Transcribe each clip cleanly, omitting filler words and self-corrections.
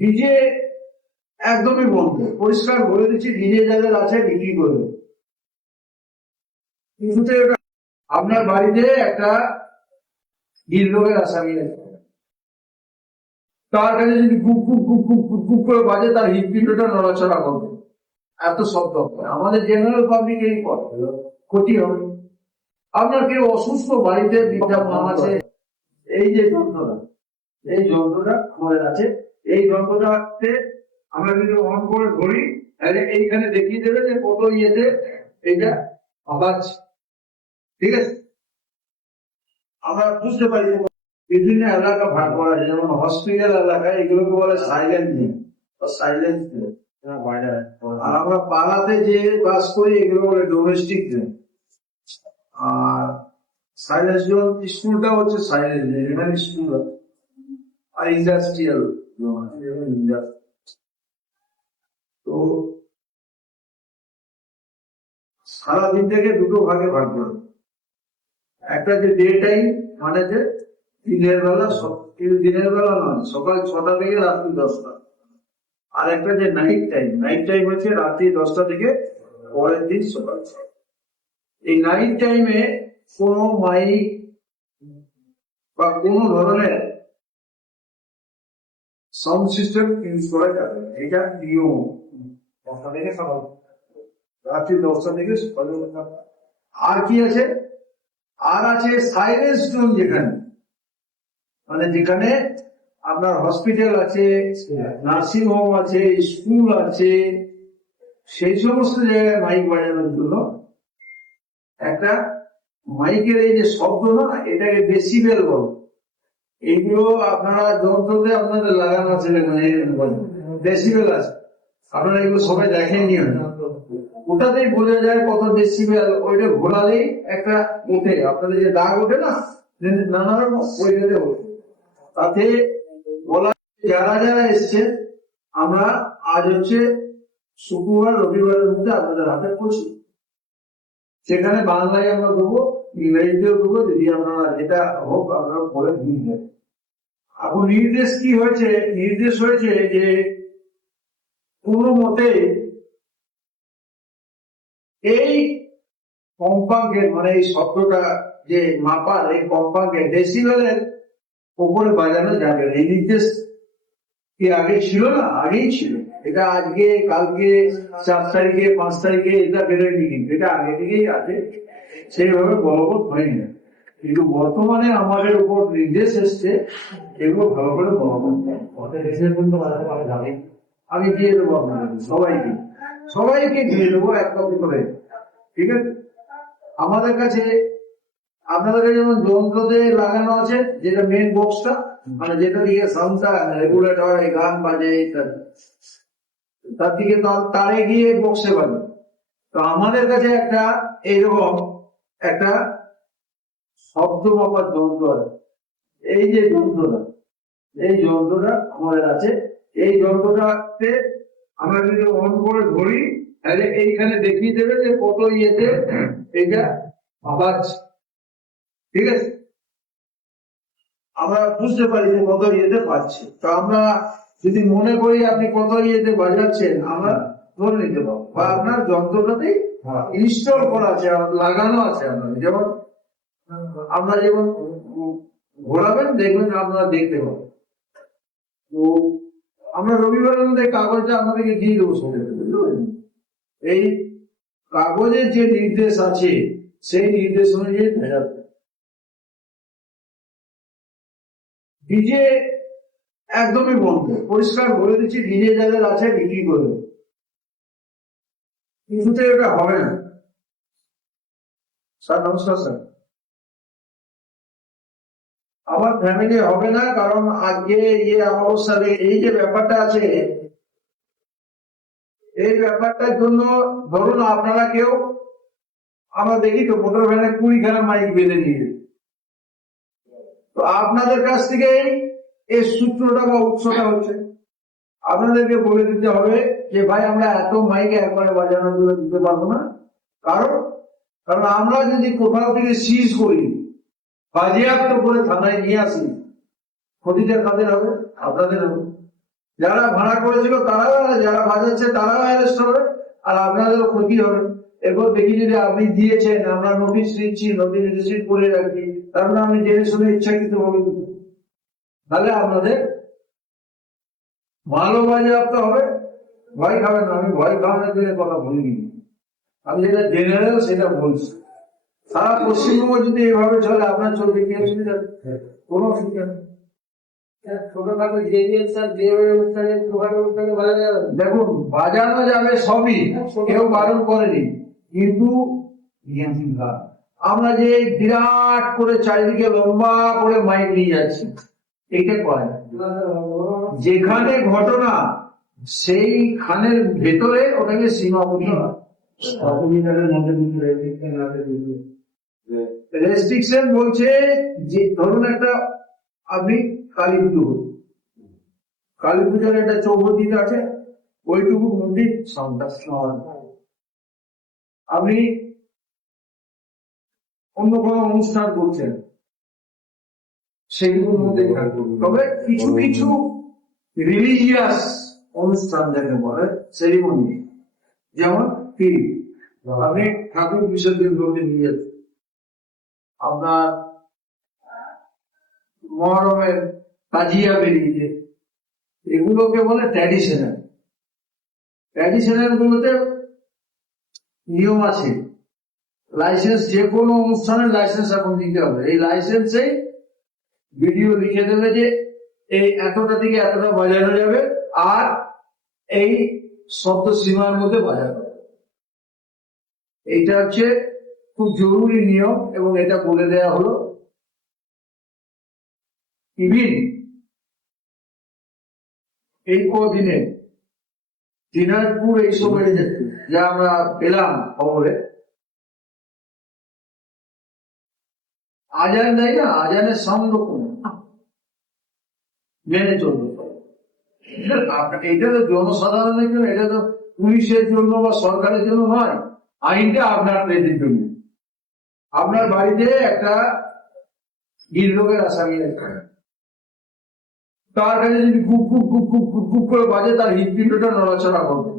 DJ একদমই বন্ধ, পরিষ্কার বলে দিচ্ছি। ডিজে যাদের আছে বিক্রি করবে। কিন্তু আপনার বাড়িতে একটা হৃদরোগের আসামি আছে, তার কাছে যদি গুপ গুপ গুপ গুপ গুপ গুপ করে বাজে, তার হৃদপিণ্ডটা নড়াচড়া করবে, এত শব্দ হবে। আমাদের জেনারেল পাবলিক এই ক্ষতি হবে। আপনার কেউ অসুস্থ বাড়িতে বিজ্ঞাপন আছে, এই যে যন্ত্রটা, এই যন্ত্রটা আমাদের আছে। এই যন্ত্রটাতে আমরা যদি অন করে ধরি, তাহলে এইখানে দেখিয়ে দেবে যে কত ইয়েতে এটা আওয়াজ। ঠিক আছে, আমরা বুঝতে পারি বিভিন্ন এলাকা ভাগ করা যায়। যেমন হসপিটাল এলাকায় এগুলোকে বলে সাইলেন্ট নিয়ে সাইলেন্স, আর আমরা পাড়াতে যে বাস করি এগুলো বলে ডোমেস্টিক। আর সাইলেন্স জোন স্কুলটা হচ্ছে সাইলেন্স, এখানে স্কুল আর ইন্ডাস্ট্রিয়াল। তো সারাদিন থেকে দুটো ভাগে ভাগ করে। একটা যে ডে টাইম, মানে যে দিনের বেলা, দিনের বেলা নয়, সকাল 6টা থেকে রাত্রি 10টা। আর একটা যে নাইট টাইম, নাইট টাইম হচ্ছে রাত্রি 10টা থেকে পরের দিন সকাল 6টা। এই নাইট টাইমে কোনো মাইক বা কোনো ধরনের সাউন্ড সিস্টেম ইউজ করা যাবে না, এটা নিয়ম। 10টা থেকে সকাল, রাত্রি 10টা থেকে সকাল। আর কি আছে? আর আছে সাইলেন্স জোন, যেখানে মানে যেখানে আপনার হসপিটাল আছে, নার্সিং হোম আছে, স্কুল আছে, সেই সমস্ত জায়গায় মাইক বাজানোর জন্য একটা মাইকের এই যে শব্দ না, এটাকে ডেসিবেল বল। এইগুলো আপনারা যন্ত্রতে আপনাদের লাগানো আছে, ডেসিবেল আছে, আপনারা এগুলো সবাই দেখেননি। ওটাতেই বোঝা যায় কত ডেসিবেল। ওইটা ঘোরালেই একটা ওঠে, আপনাদের যে দাগ ওঠে না নানা রকম, ওইটাতে ওঠে। তাতে বলা, যারা যারা এসছে, আমরা আজ হচ্ছে শুক্রবার, রবিবারের মধ্যে আপনাদের হাতে পৌঁছি। সেখানে বাংলায় আমরা দেবো, ইংরেজিতেও দেবো, যদি আপনারা যেটা হোক আপনারা বলে দিয়ে দেবেন। এখন নির্দেশ কি হয়েছে? নির্দেশ হয়েছে যে কোনো মতে এই কম্পাঙ্কের, মানে এই শব্দটা যে মাপার, এই কম্পাঙ্কের ডেসিবেলের উপরে বাজানো যাবে। এই নির্দেশ কি আগে ছিল না? আগেই ছিল। এটা আজকে, কালকে, 4 তারিখে, 5 তারিখে এটা বেরোয়নি, কিন্তু এটা আগে থেকেই আছে, সেইভাবে বলবৎ হয়নি। কিন্তু বর্তমানে আমাদের উপর নির্দেশ এসছে, এগুলো ভালো করে বলবৎ। আমি দিয়ে দেবো আপনাদের সবাইকে, সবাইকে দিয়ে দেবো এক কপি করে। ঠিক আছে, আমাদের কাছে আপনাদের কাছে যেমন যন্ত্রতে লাগানো আছে, যেটা মেন বক্সটা, মানে যেটা দিয়ে সাউন্ডটা রেগুলেট হয়, গান বাজে ইত্যাদি, তার দিকে তারে গিয়ে বক্সে বাজে। তো আমাদের কাছে একটা এইরকম একটা শব্দ মাপার যন্ত্র আছে। এই যে যন্ত্রটা, এই যন্ত্রটা আমাদের আছে। এই যন্ত্রটাতে আমরা যদি অন করে ধরি, তাহলে এইখানে দেখিয়ে দেবে যে কত ইয়েতে এটা আওয়াজ। ঠিক আছে, আমরা বুঝতে পারি যে কত ইয়েতে পাচ্ছি। তো আমরা যদি মনে করি আপনি কত ইয়েতে বাজাচ্ছেন, আমরা ধরে নিতে পারবো। বা আপনার যন্ত্রটাতেই ইনস্টল করা আছে, লাগানো আছে। আপনার যেমন আমরা যেমন ঘোরাবেন, দেখবেন আপনারা দেখতে পাবেন। তো আমরা রবিবারের মধ্যে কাগজটা আপনাদেরকে দিয়ে দেবো সঙ্গে, বুঝলেন? এই কাগজের যে নির্দেশ আছে, সেই নির্দেশ অনুযায়ী ভেজাবে। ডিজে একদমই বন্ধ, পরিষ্কার বলে দিচ্ছি। ডিজে যাদের আছে বিক্রি করবে, কিন্তু এটা হবে না। স্যার নমস্কার। স্যার, আমার ফ্যামিলি হবে না, কারণ আজকে অমাবস্যা, এই যে ব্যাপারটা আছে, এই ব্যাপারটার জন্য ধরুন আপনারা কেউ, আমরা দেখি তো মোটর ভ্যানে 20খানা মাইক বেঁধে নিয়ে, তো আপনাদের কাছ থেকে এই সূত্রটা বা উৎসটা হচ্ছে, আপনাদেরকে বলে দিতে হবে যে ভাই আমরা এত মাইকে একবারে বাজানোর জন্য দিতে পারবো না। কারণ আমরা যদি কোথাও থেকে সিজ করি, বাজেয়াপ্ত করে থানায় নিয়ে আসি, ক্ষতিটা কাদের হবে? আপনাদের হবে। যারা ভাড়া করেছিল তারাও, যারা বাজাচ্ছে তারাও অ্যারেস্ট হবে, আর আপনাদেরও ক্ষতি হবে। এরপর দেখি যদি আপনি দিয়েছেন, আমরা নোটিশ দিচ্ছি, নোটিশ রিসিভ করে রাখি, তারপরে আমি জেনে শুনে ইচ্ছাকৃত ভাবে, তাহলে আপনাদের ভালো বাজেয়াপ্ত হবে। ভয় খাবেন না, আমি ভয় খাওয়ানোর জন্য কথা বলিনি, আমি যেটা জেনারেল সেটা বলছি। সারা পশ্চিমবঙ্গ যদি এভাবে চলে, আপনার চলবে কি কোনো অসুবিধা নেই। দেখুন, বাজানো যাবে সবই, কেউ বারণ করেনি, কিন্তু আমরা যে বিরাট করে চারিদিকে লম্বা করে মাইক নিয়ে যাচ্ছি, এইটা করে না। যেখানে ঘটনা সেই খানের ভেতরে ওটাকে সীমাবদ্ধ রেস্ট্রিকশন বলছে যে ধরুন একটা আপনি কালী পুজোর একটা চৌহদ্দিতে আছে, ওইটুকু মন্দির সাউন্ডটা আপনি অন্য কোনো অনুষ্ঠান করছেন সেগুলোর মধ্যে থাকবে। তবে কিছু কিছু রিলিজিয়াস অনুষ্ঠান যাকে বলে সেরিমনি, যেমন কি আপনি ঠাকুর বিসর্জন করতে নিয়ে যাচ্ছেন, আপনার মহরমের তাজিয়া বেরিয়েছে, এগুলোকে বলে ট্র্যাডিশনাল। ট্র্যাডিশনাল গুলোতে নিয়ম আছে, লাইসেন্স, যে কোনো অনুষ্ঠানের লাইসেন্স এখন দিতে হবে। এই লাইসেন্সেই ভিডিও লিখে দেবে যে এই এতটা থেকে এতটা বাজানো যাবে, আর এই শব্দ সীমার মধ্যে বাজানো যাবে। এইটা হচ্ছে খুব জরুরি নিয়ম, এবং এটা বলে দেওয়া হলো। ইভিন এই কদিনে দিনাজপুর এইসব যা আমরা পেলাম খবরে, আজান দেয় না, আজানের সাউন্ড মেনে চলবে। এটা তো জনসাধারণের জন্য, এটা তো পুলিশের জন্য বা সরকারের জন্য নয়, আইনটা আপনার পেটের জন্য। আপনার বাড়িতে একটা হৃদরোগের আসামি আছে, তার কাছে যদি গুপ গুপ গুপ গুপ গুপ গুপ করে বাজে, তার হৃদপিণ্ডটা নড়াচড়া করবে,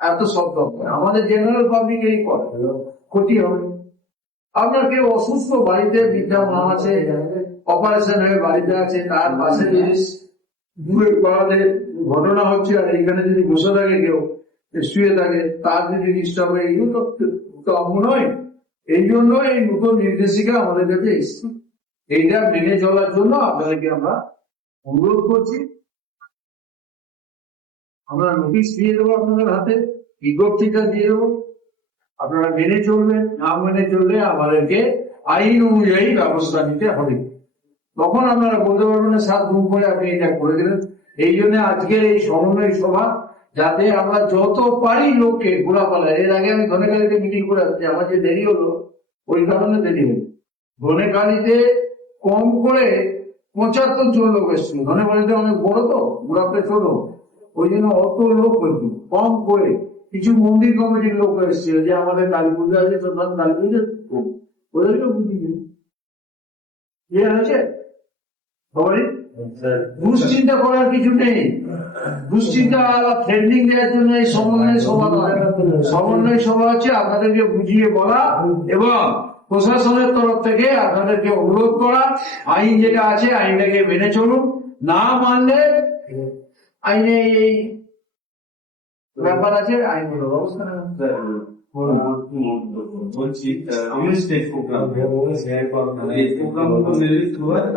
এত শব্দ হবে। আমাদের জেনারেল পাবলিক এই করে, ক্ষতি হবে। আপনার কেউ অসুস্থ, বাড়িতে বৃদ্ধা মা আছে, অপারেশন হয়ে বাড়িতে আছে, তার পাশে যদি দূরে পাড়াতে ঘটনা হচ্ছে, আর এইখানে যদি বসে থাকে কেউ, শুয়ে থাকে, তার যদি ডিস্টার্ব হয়, এগুলো তো নয়। এই জন্য এই নতুন নির্দেশিকা আমাদের কাছে এসছে, এইটা মেনে চলার জন্য আপনাদেরকে আমরা অনুরোধ করছি। আমরা নোটিশ দিয়ে দেবো আপনাদের হাতে, বিজ্ঞপ্তিটা দিয়ে দেবো, আপনারা মেনে চলবেন। না মেনে চললে আমাদেরকে আইন অনুযায়ী ব্যবস্থা নিতে হবে। তখন আপনারা বলতে পারবেন না 7 দিন পরে আপনি এটা করে দিলেন। এই জন্য আজকের এই সমন্বয় সভা, যাতে আমরা যত পারি লোককে ঘোরাফালা। এর আগে আমি ধনেখালিতে মিটিং করে আসছি, আমার যে দেরি হলো ওই কারণে দেরি হলো। ধনেখালিতে কম করে 75 জন লোক এসেছিল, ধনেখালিতে অনেক বড় তো, ঘোরাফে ছোট, ওই জন্য অত লোক হয়েছিল। কম করে কিছু মন্দির কমিটির লোক এসেছিল, যে আমাদের কালী পুজো আছে, সন্তান কালী পুজো, ওদেরকে বুঝিয়ে হয়েছে। দুশ্চিন্তা করার কিছু নেই, দুশ্চিন্তা বা থ্রেটনিং দেওয়ার জন্য এই সমন্বয় সভা নয়। সমন্বয় সভা হচ্ছে আপনাদেরকে বুঝিয়ে বলা এবং প্রশাসনের তরফ থেকে আপনাদেরকে অনুরোধ করা, আইন যেটা আছে আইনটাকে মেনে চলুন। না মানলে আইনে এই ব্যাপার আছে, আইনগুলো ব্যবস্থা বলছি আমি স্টেজ প্রোগ্রাম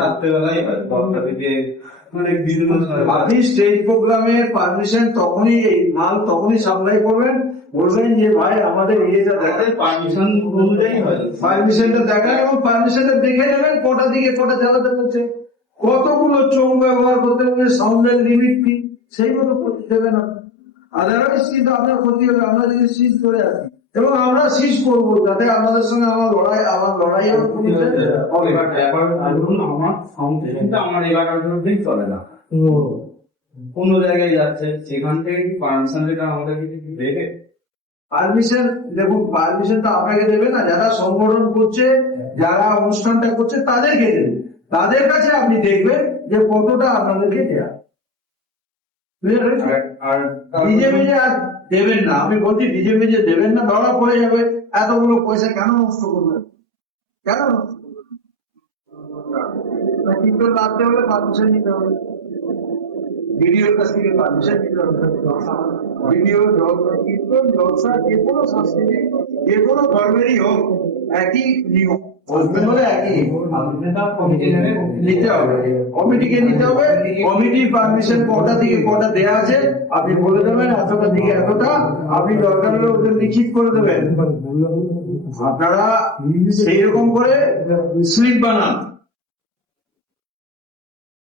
রাত্রেবেলায় মানে বিভিন্ন আপনি স্টেজ প্রোগ্রামের পারমিশন তখনই, মাল তখনই সাপ্লাই করবেন, বলবেন যে ভাই আমাদের ইয়েটা দেখায়, পারমিশন অনুযায়ী হয়, পারমিশনটা দেখান এবং পারমিশনটা দেখে নেবেন কোটা দিকে কোটা চালাতে বলছে, কতগুলো চোখ ব্যবহার করতে বলছে, সাউন্ডের লিমিট কি, সেইগুলো করতে দেবেন না। আদারওয়াইজ কিন্তু আপনার ক্ষতি হবে। আমরা যদি সিজ করে আসি, এবং আমরা সিজ করবো, যাতে আপনাদের সঙ্গে আমার লড়াই আমার এলাকার মধ্যেই চলে না, কোনো জায়গায় যাচ্ছে, সেখান থেকে কি পারমিশন আমাদেরকে দেবে? পারমিশন দেখুন, পারমিশনটা আপনাকে দেবে না, যারা সংগঠন করছে, যারা অনুষ্ঠানটা করছে তাদেরকে দেবে। তাদের কাছে আপনি দেখবেন যে কতটা আপনাদেরকে দেয়া। আর ডিজে মিজে আর দেবেন না, আমি বলছি ডিজে মিজে দেবেন না, ধরা পড়ে যাবে। এতগুলো পয়সা কেন নষ্ট করবেন, কেন নষ্ট করবেন? কিন্তু রাখতে হলে পারমিশন নিতে হবে, ভিডিওর কাছ থেকে পারমিশন নিতে হবে। ভিডিও কীর্তন জলসা যে কোনো সংস্কৃতি যে কোনো ধর্মেরই হোক একই নিয়ম, বলবেন বলে একই নিতে হবে, কমিটিকে নিতে হবে। কমিটির পারমিশন কটা থেকে কটা দেয়া আছে আপনি বলে দেবেন, এতটা দিকে এতটা, আপনি দরকার হলে ওদের লিখিত করে দেবেন। আপনারা সেই রকম করে স্লিপ বানান,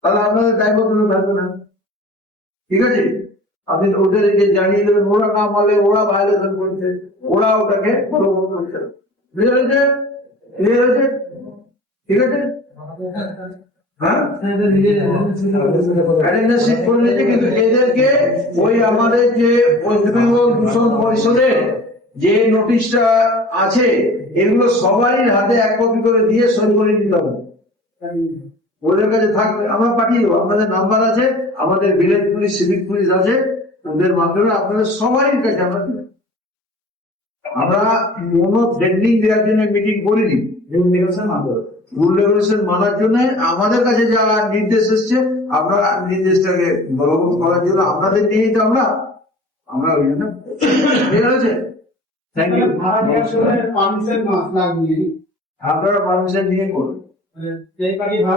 তাহলে আপনাদের দায়বদ্ধ থাকবে না। ঠিক আছে, আপনি ওদেরকে জানিয়ে দেবেন, ওরা না মানলে ওরা ভায়োলেশন করছে, ওরা ওটাকে ফলো করছে। বুঝতে পেরেছে? ক্লিয়ার হয়েছে? ঠিক আছে, হ্যাঁ অ্যাটেন্ডেন্স শিট করে নিয়েছে, কিন্তু এদেরকে ওই আমাদের যে ওয়েস্ট বেঙ্গল দূষণ পরিষদের যে নোটিশটা আছে এগুলো সবারই হাতে এক কপি করে দিয়ে সই করে দিতে হবে। ওদের কাছে থাকবে, আমরা পাঠিয়ে দেবো, আমাদের নাম্বার আছে, আমাদের ভিলেজ পুলিশ সিভিক পুলিশ আছে, ওদের মাধ্যমে আপনাদের সবারই কাছে আমরা কোনো ট্রেনিং দেওয়ার জন্য মিটিং করিনি, রুল রেগুলেশন মানার জন্য আমাদের কাছে যা নির্দেশ এসছে আপনারা নির্দেশটাকে বলবৎ করার জন্য আপনাদের নিয়েই তো আমরা ওই জন্য ঠিক আছে। Thank you. আপনারা পারমিশন নিয়ে করুন।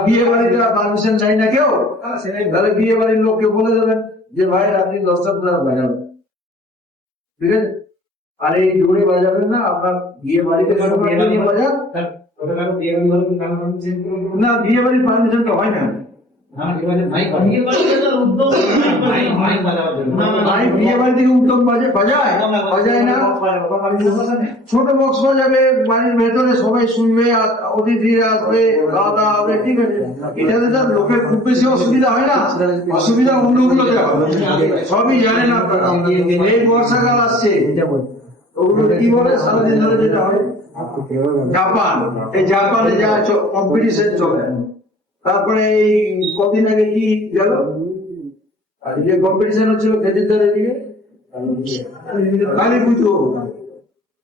বিয়ে বাড়িতে পারমিশন চাই না কেউ, তাহলে বিয়ে বাড়ির লোককে বলে দেবেন যে ভাই আপনি 10টা প্লাস বাজাবেন, ঠিক আছে। আর এই জোরে বাজাবেন না, আপনার বিয়ে বাড়িতে বাজান না, বিয়ে বাড়ির পারমিশন তো হয় না। বিয়ে বাড়ি থেকে উত্তম বাজায় না, ছোট বক্স বাজাবে, বাড়ির ভেতরে সবাই শুনবে, অতিথিরা আসবে, খাওয়া দাওয়া হবে, ঠিক আছে। এটাতে তো লোকের খুব বেশি অসুবিধা হয় না, অসুবিধা অন্যগুলো সবই জানেন আপনারা। এই বর্ষাকাল আসছে, ওগুলো কি বলে সারাদিন ধরে যেটা হয় জাপান, এই জাপানে যা কম্পিটিশন চলে। তারপরে এই কদিন আগে কি গেল যে কম্পিটিশন হচ্ছিল খেজুরদার দিকে কালী পুজো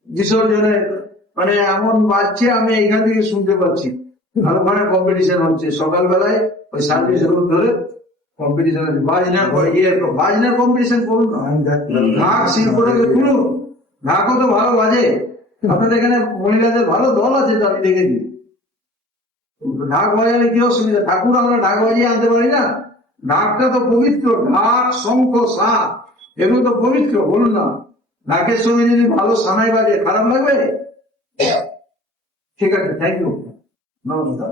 বিসর্জনের, মানে এমন বাজছে আমি এখান থেকে শুনতে পাচ্ছি। আর ওখানে কম্পিটিশন হচ্ছে সকালবেলায়, ওই সার্ভিস রুট ধরে কম্পিটিশন হচ্ছে, বাজনার কম্পিটিশন করুন, ঢাক শিল্পটাকে খুলুন, ঢাকও তো ভালো বাজে। আপনাদের এখানে মহিলাদের ভালো দল আছে তো আমি দেখেছি, ঢাক বাজালে কি অসুবিধা? ঠাকুর আমরা ঢাক বাজিয়ে আনতে পারি না? ঢাকটা তো পবিত্র, ঢাক শঙ্খ শাঁখ এগুলো তো পবিত্র, বলুন না। ঢাকের সঙ্গে যদি ভালো সানাই বাজে খারাপ লাগবে? ঠিক আছে, থ্যাংক ইউ, নমস্কার।